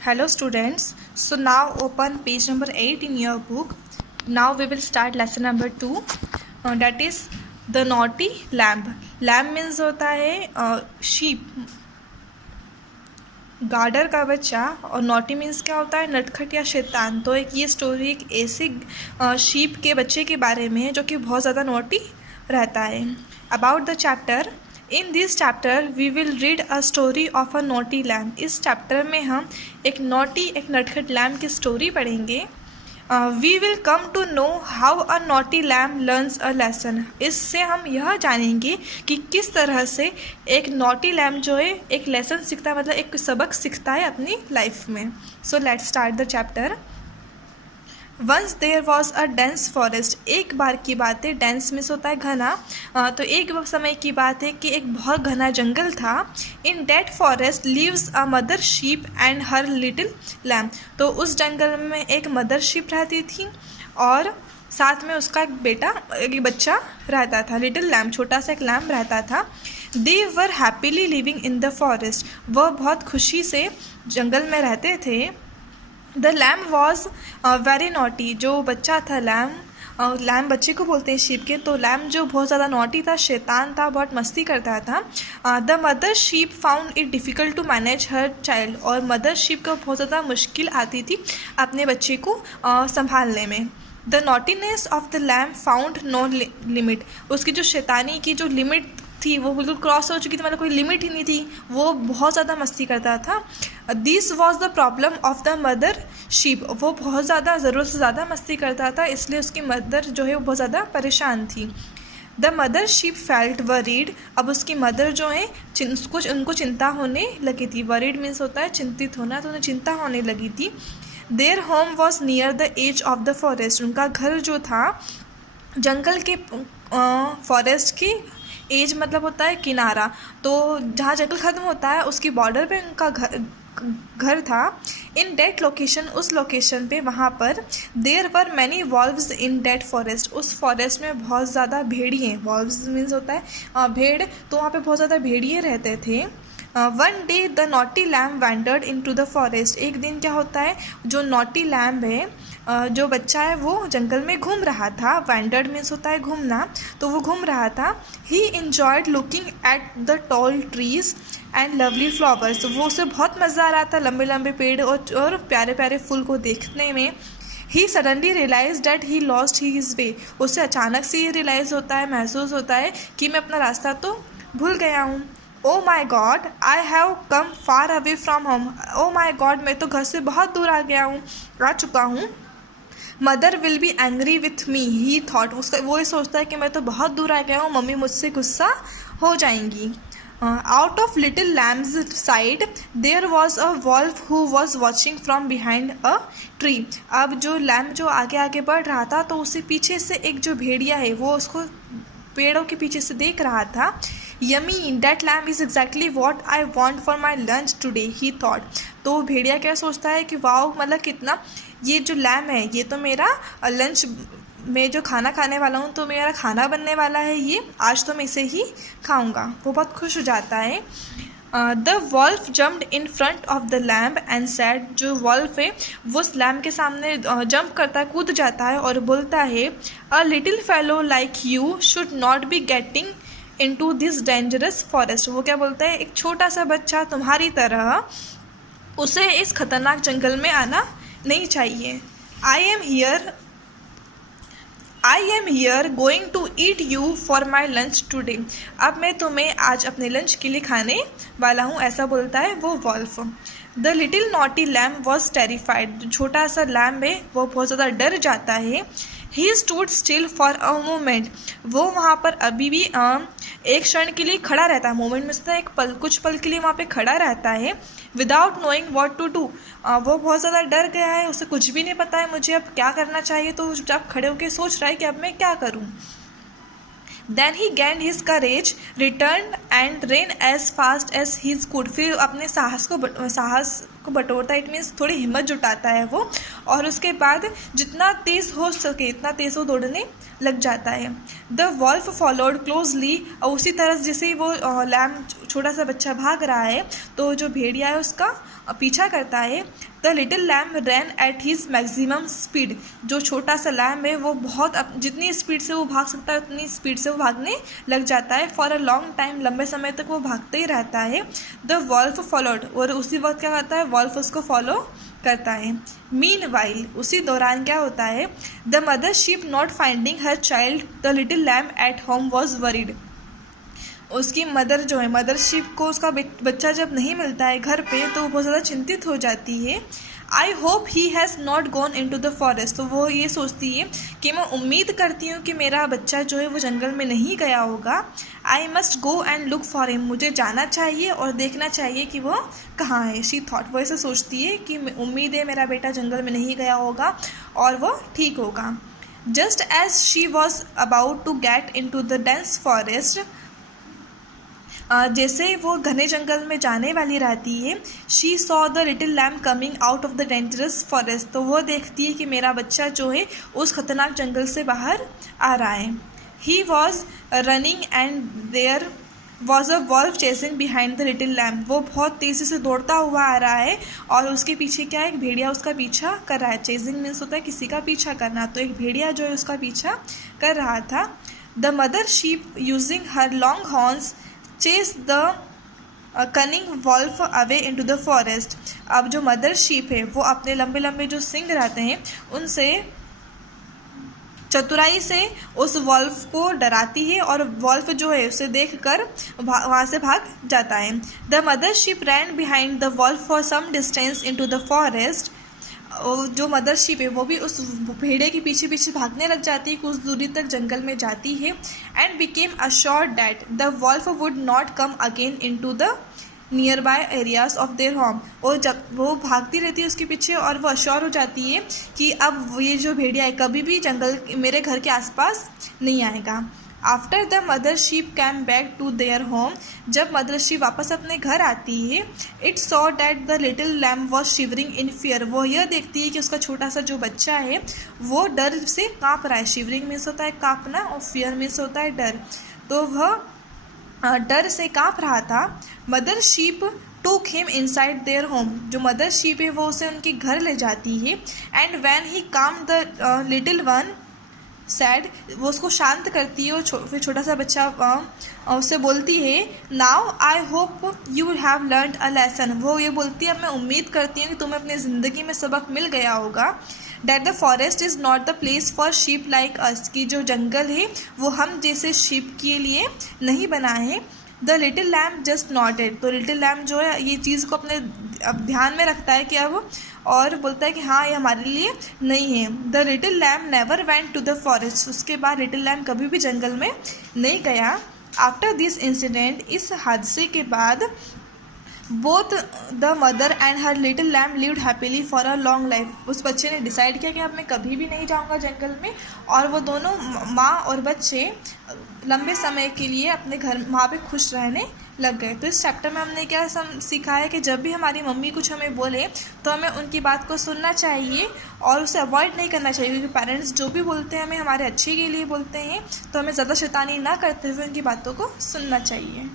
Hello students, so now open page number 8 in your book. Now we will start lesson number 2, that is the naughty lamb. Lamb means होता है sheep, girder का बच्चा, और naughty means क्या होता है, नटखट या शैतान। तो एक ये स्टोरी एक ऐसे शीप के बच्चे के बारे में है जो कि बहुत ज़्यादा नॉटी रहता है। About the chapter, in this chapter we will read a story of a naughty lamb. इस चैप्टर में हम एक नॉटी, एक नटखट लैम की स्टोरी पढ़ेंगे। We will come to know how a naughty lamb learns a lesson. इससे हम यह जानेंगे कि किस तरह से एक नॉटी लैम जो है एक लेसन सीखता है, मतलब एक सबक सीखता है अपनी लाइफ में। So let's start the chapter. Once there was a dense forest. एक बार की बात है, डेंस मिस होता है घना, तो एक समय की बात है कि एक बहुत घना जंगल था। In that forest lives a mother sheep and her little lamb. तो उस जंगल में एक मदर शीप रहती थी और साथ में उसका एक बच्चा रहता था, लिटिल लैम, छोटा सा एक लैम रहता था। They were happily living in the forest. वह बहुत खुशी से जंगल में रहते थे। The lamb was very naughty. जो बच्चा था लैम, लैम बच्चे को बोलते हैं शीप के, तो लैम जो बहुत ज़्यादा नॉटी था, शैतान था, बहुत मस्ती करता था। The mother sheep found it difficult to manage her child. और मदर शीप को बहुत ज़्यादा मुश्किल आती थी अपने बच्चे को संभालने में। The naughtiness of the lamb found no limit. उसकी जो शैतानी की जो लिमिट थी वो बिल्कुल क्रॉस हो चुकी थी, मतलब कोई लिमिट ही नहीं थी, वो बहुत ज़्यादा मस्ती करता था। This was the problem of the mother sheep. वो बहुत ज़्यादा, ज़रूरत से ज़्यादा मस्ती करता था, इसलिए उसकी मदर जो है वो बहुत ज़्यादा परेशान थी। The mother sheep felt worried. अब उसकी मदर जो है उनको चिंता होने लगी थी। वरीड मीन्स होता है चिंतित होना, तो उन्हें चिंता होने लगी थी। Their home was near the edge of the forest. उनका घर जो था जंगल के फॉरेस्ट की एज मतलब होता है किनारा, तो जहाँ जंगल ख़त्म होता है उसकी बॉर्डर पे उनका घर था। इन डेट लोकेशन, उस लोकेशन पे, वहाँ पर there were many wolves in that forest. उस फॉरेस्ट में बहुत ज़्यादा भेड़िए, वॉल्व्स मीन्स होता है भेड़, तो वहाँ पे बहुत ज़्यादा भेड़िए रहते थे। One day the naughty lamb wandered into the forest. एक दिन क्या होता है, जो नॉटी लैम है, जो बच्चा है, वो जंगल में घूम रहा था। वैंडर्ड मीन्स होता है घूमना, तो वो घूम रहा था। ही enjoyed looking at the tall trees and lovely flowers. वो उसे बहुत मज़ा आ रहा था लंबे लंबे पेड़ और प्यारे प्यारे फूल को देखने में। He suddenly realise that he lost his way. उसे अचानक से ये रियलाइज़ होता है, महसूस होता है कि मैं अपना रास्ता तो भूल गया हूँ। Oh my God, I have come far away from home. Oh my God, मैं तो घर से बहुत दूर आ चुका हूँ। Mother will be angry with me, he thought. उसका वो ये सोचता है कि मैं तो बहुत दूर आ गया हूँ, मम्मी मुझसे गुस्सा हो जाएंगी। Out of little lamb's side there was a wolf who was watching from behind a tree. अब जो लैम्प जो आगे आगे बढ़ रहा था, तो उससे पीछे से एक जो भेड़िया है वो उसको पेड़ों के पीछे से देख रहा था। Yummy, that lamp is exactly what I want for my lunch today, he thought. तो भेड़िया क्या सोचता है कि वाओ, मतलब कितना, ये जो लैम है ये तो मेरा लंच में जो खाना खाने वाला हूँ, तो मेरा खाना बनने वाला है, ये आज तो मैं इसे ही खाऊंगा। वो बहुत खुश हो जाता है। The wolf jumped in front of the lamb and said. जो वॉल्फ है वो उस लैम्प के सामने जंप करता है, कूद जाता है और बोलता है, a little fellow like you should not be getting into this dangerous forest. वो क्या बोलता है, एक छोटा सा बच्चा तुम्हारी तरह, उसे इस खतरनाक जंगल में आना नहीं चाहिए। I am here going to eat you for my lunch today. अब मैं तुम्हें आज अपने लंच के लिए खाने वाला हूँ, ऐसा बोलता है वो wolf. The little naughty lamb was terrified. छोटा सा लैम है वो बहुत ज़्यादा डर जाता है। He stood still for a moment. वो वहाँ पर अभी भी एक क्षण के लिए खड़ा रहता है। मोमेंट में से एक पल, कुछ पल के लिए वहाँ पे खड़ा रहता है। Without knowing what to do. वो बहुत ज़्यादा डर गया है, उसे कुछ भी नहीं पता है मुझे अब क्या करना चाहिए, तो चुपचाप खड़े होकर सोच रहा है कि अब मैं क्या करूँ। Then he gained his courage, return and ran as fast as he could. फिर अपने साहस को बटोरता है, इट मीन्स थोड़ी हिम्मत जुटाता है वो, और उसके बाद जितना तेज़ हो सके इतना तेज़ वो दौड़ने लग जाता है। द वॉल्फ फॉलोड क्लोजली, और उसी तरह जैसे ही वो लैम छोटा सा बच्चा भाग रहा है तो जो भेड़िया है उसका पीछा करता है। The little lamb ran at his maximum speed, जो छोटा सा लैम है वो बहुत जितनी स्पीड से वो भाग सकता है उतनी स्पीड से वो भागने लग जाता है। फॉर अ लॉन्ग टाइम, लंबे समय तक वो भागते ही रहता है। द वॉल्फ फॉलोड, और उसी वक्त क्या करता है, वॉल्फ उसको फॉलो करता है। मीनवाइल, उसी दौरान क्या होता है, the mother sheep not finding her child the little lamb at home was worried, उसकी मदर जो है, मदर शीप को उसका बच्चा जब नहीं मिलता है घर पे तो वो बहुत ज़्यादा चिंतित हो जाती है। I hope he has not gone into the forest, तो वो ये सोचती है कि मैं उम्मीद करती हूँ कि मेरा बच्चा जो है वो जंगल में नहीं गया होगा। I must go and look for him, मुझे जाना चाहिए और देखना चाहिए कि वो कहाँ है। शी थॉट, वो ऐसे सोचती है कि उम्मीद है मेरा बेटा जंगल में नहीं गया होगा और वो ठीक होगा। Just as she was about to get into the dense forest, जैसे वो घने जंगल में जाने वाली रहती है, she saw the little lamb coming out of the dangerous forest, तो वो देखती है कि मेरा बच्चा जो है उस खतरनाक जंगल से बाहर आ रहा है। He was running and there was a wolf chasing behind the little lamb, वो बहुत तेज़ी से दौड़ता हुआ आ रहा है और उसके पीछे क्या है, एक भेड़िया उसका पीछा कर रहा है। चेजिंग मीन्स होता है किसी का पीछा करना, तो एक भेड़िया जो है उसका पीछा कर रहा था। The mother sheep using her long horns chase the cunning wolf away into the forest, अब जो मदर शीप है वो अपने लंबे लंबे जो सिंग रहते हैं उनसे चतुराई से उस वॉल्फ को डराती है और वॉल्फ जो है उसे देखकर वहाँ से भाग जाता है। The mother sheep ran behind the wolf for some distance into the forest, जो मदर शीप है वो भी उस भेड़े के पीछे पीछे भागने लग जाती है, कुछ दूरी तक जंगल में जाती है। And became assured that the wolf would not come again into the nearby areas of their home, और जब वो भागती रहती है उसके पीछे और वो अश्योर हो जाती है कि अब ये जो भेड़िया है कभी भी जंगल मेरे घर के आसपास नहीं आएगा। After the mother sheep came back to their home, जब मदर शीप वापस अपने घर आती है, it saw that the little lamb was shivering in fear, वो यह देखती है कि उसका छोटा सा जो बच्चा है वो डर से काँप रहा है। शिवरिंग मीन्स होता है काँपना और फियर मीन्स होता है डर, तो वह डर से काँप रहा था। मदर शीप टूक हिम इनसाइड देयर होम, जो मदर शीप है वो उसे उनके घर ले जाती है। एंड व्हेन ही काम द लिटिल वन सैड, वो उसको शांत करती है और फिर छोटा सा बच्चा उससे बोलती है, now I hope you have learned a lesson, वो ये बोलती है अब मैं उम्मीद करती हूँ कि तुम्हें अपनी ज़िंदगी में सबक मिल गया होगा। That the forest is not the place for sheep like us, की जो जंगल है वो हम जैसे शीप के लिए नहीं बना है। The little lamb just nodded, तो लिटिल लैम जो है ये चीज़ को अपने अब ध्यान में रखता है कि अब, और बोलता है कि हाँ ये हमारे लिए नहीं है। The little lamb never went to the forest, उसके बाद लिटिल लैम कभी भी जंगल में नहीं गया। आफ्टर दिस इंसिडेंट, इस हादसे के बाद, both the mother and her little lamb lived happily for a long life, उस बच्चे ने डिसाइड किया कि अब मैं कभी भी नहीं जाऊंगा जंगल में, और वो दोनों माँ और बच्चे लंबे समय के लिए अपने घर वहाँ पे खुश रहने लग गए। तो इस चैप्टर में हमने क्या सीखा है कि जब भी हमारी मम्मी कुछ हमें बोले तो हमें उनकी बात को सुनना चाहिए और उसे अवॉइड नहीं करना चाहिए, क्योंकि पेरेंट्स जो भी बोलते हैं हमें हमारे अच्छे के लिए बोलते हैं, तो हमें ज़्यादा शैतानी ना करते हुए उनकी बातों को सुनना चाहिए।